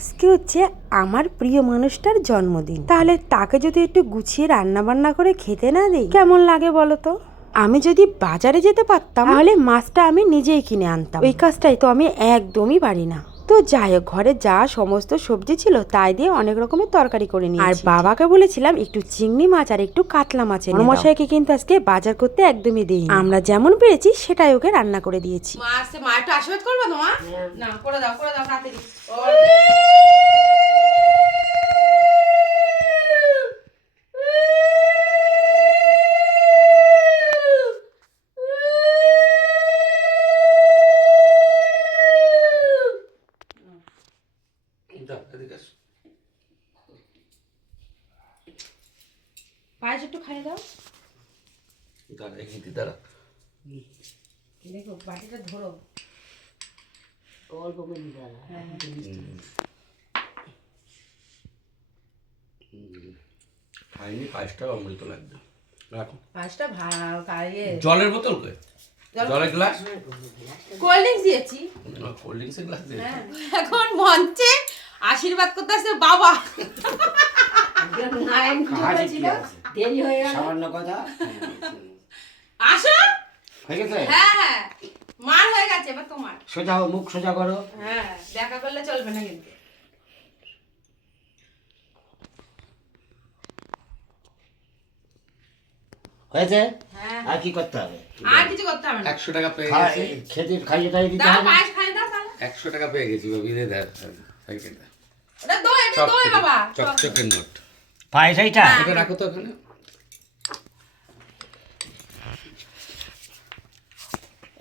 আজকে হচ্ছে আমার প্রিয় মানুষটার জন্মদিন। তাহলে তাকে যদি একটু গুছিয়ে রান্না বান্না করে খেতে না দিই, কেমন লাগে বলো তো আমি যদি বাজারে যেতে পারতাম, তাহলে মাছটা আমি নিজেই কিনে আনতাম। ওই কাজটাই তো আমি একদমই পারি না। তো যাই হোক ঘরে যা সমস্ত সবজি ছিল তাই দিয়ে অনেক রকমের তরকারি করে নিই আর বাবাকে বলেছিলাম একটু চিংড়ি মাছ আর একটু কাতলা মাছ এনে মশাইকে কিন্তু আজকে বাজার করতে একদমই দেই আমরা যেমন পেরেছি সেটাই ওকে রান্না করে দিয়েছি। মা আসছে মা একটু আশীর্বাদ করব তোমার না করে দাও করে দাও তাড়াতাড়ি। পায়েস একটু খাইয়ে দাও। দাঁড়া, এগিয়ে দি, দাঁড়া। দেখো বাটিটা ধরো। খাইনি পায়েসটা অমৃত লাগবে। রাখো। পায়েসটা ভালো কারিয়ে জলের বোতল কই? জলের গ্লাস? কোল্ড ড্রিঙ্কস দিয়েছি। কোল্ড ড্রিঙ্কসের গ্লাস হ্যাঁ। এখন মঞ্চে আশীর্বাদ করতে আসছে বাবা। সামান্য কথা। আসো। হয়ে গেছে? হ্যাঁ হ্যাঁ। মার হয়ে গেছে এবার তোমার। সোজা হও, মুখ সোজা করো। হ্যাঁ দেখা করলে চলবে না কিন্তু। হয়েছে? হ্যাঁ। আর কি করতে হবে? আর কিছু করতে হবে না। একশো টাকা পেয়ে গেছি। খেতে খাইয়ে টাইয়ে দিতে হবে? পায়েস খাই দাও তাহলে। একশো টাকা পেয়ে গেছি বাবি রে দেখ সাইকেল দে। ওটা দো এটা বাবা। চকচকের নোট। পায়েস এইটা? এটা রাখো তো ওখানে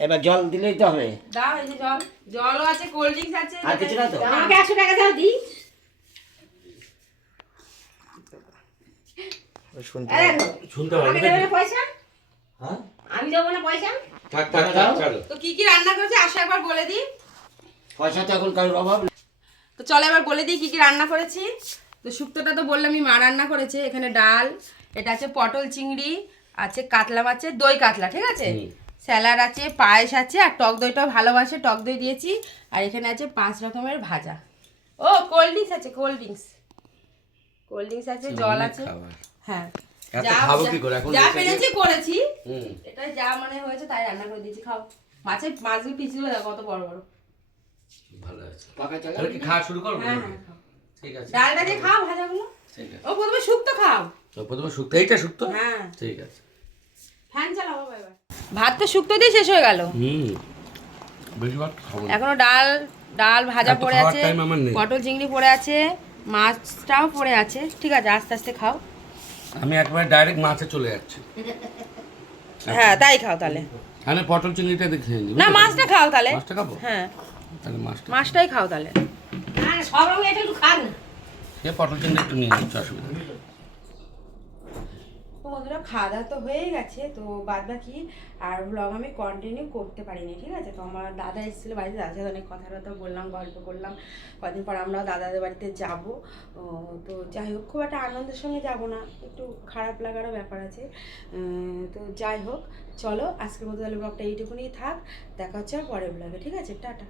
এবার জল দিলেই তো হবে। দাও এই যে জল। জলও আছে কোল্ড ড্রিঙ্কস আছে। আর কিছু না তো? আমাকে একশো টাকা দাও দি শুনতে আমাকে দেবে না পয়সা? হ্যাঁ? আমি দেবো না পয়সা? থাক থাক থাক চলো তো কি কি রান্না করেছে? আসো একবার বলে দিই। পয়সা তো এখন কারোর অভাব নেই। তো চলো এবার বলে দিই কি কি রান্না করেছি। তো শুক্তোটা তো বললামই মা রান্না করেছে। এখানে ডাল এটা আছে পটল চিংড়ি আছে কাতলা মাছের দই কাতলা ঠিক আছে? স্যালাড আছে পায়েস আছে আর টক দইটাও ভালোবাসে টক দই দিয়েছি। আর এখানে আছে পাঁচ রকমের ভাজা। ও কোল্ড ড্রিঙ্কস আছে কোল্ড ড্রিঙ্কস কোল্ড ড্রিঙ্কস আছে জল আছে। হ্যাঁ। যা খাব কি করে? এখন যা দেখে পেরেছি করেছি। এটা যা মানে হয়েছে তাই রান্না করে দিয়েছি খাও। মাছের মাছগুলো পিসগুলো দেখো কত বড় বড়। ভালো আছে পাকা চালা খাওয়া শুরু করব হ্যাঁ হ্যাঁ ঠিক আছে। ডালটা দিয়ে খাও ভাজাগুলো। ঠিক আছে। ও প্রথমে শুক্তো খাও। তো প্রথমে শুক্তো এইটা শুক্তো? হ্যাঁ। ঠিক আছে। ফ্যান চালাবো এবার। ভাত তো শুক্তো দিয়ে শেষ হয়ে গেল। হুম। বেশি ভাত খাব এখনও ডাল ডাল ভাজা পড়ে আছে। পটল চিংড়ি পড়ে আছে মাছটাও পড়ে আছে। ঠিক আছে আস্তে আস্তে খাও। আমি একবার ডাইরেক্ট মাছে চলে যাচ্ছি। হ্যাঁ তাই খাও তাহলে। তাহলে পটল চিংড়িটা দেখে না মাছটা খাও তাহলে। মাছটা খাব? হ্যাঁ। তাহলে মাছটা মাছটাই খাও তাহলে। সব রকম এটা একটু খান। না পটল চিংড়ি একটু নিয়ে নিচ্ছি অসুবিধা বন্ধুরা খাওয়া দাওয়া তো হয়ে গেছে তো বাদ বাকি আর ব্লগ আমি কন্টিনিউ করতে পারিনি ঠিক আছে? তো আমার দাদা এসেছিল বাড়িতে দাদার সাথে অনেক কথা টথা বললাম গল্প করলাম। কদিন পর আমরাও দাদাদের বাড়িতে যাব। তো যাই হোক খুব একটা আনন্দের সঙ্গে যাব না একটু খারাপ লাগারও ব্যাপার আছে। তো যাই হোক চলো আজকের মতো তাহলে ব্লগটা এইটুকুনি থাক দেখা হচ্ছে আর পরের ব্লগে ঠিক আছে? টাটা।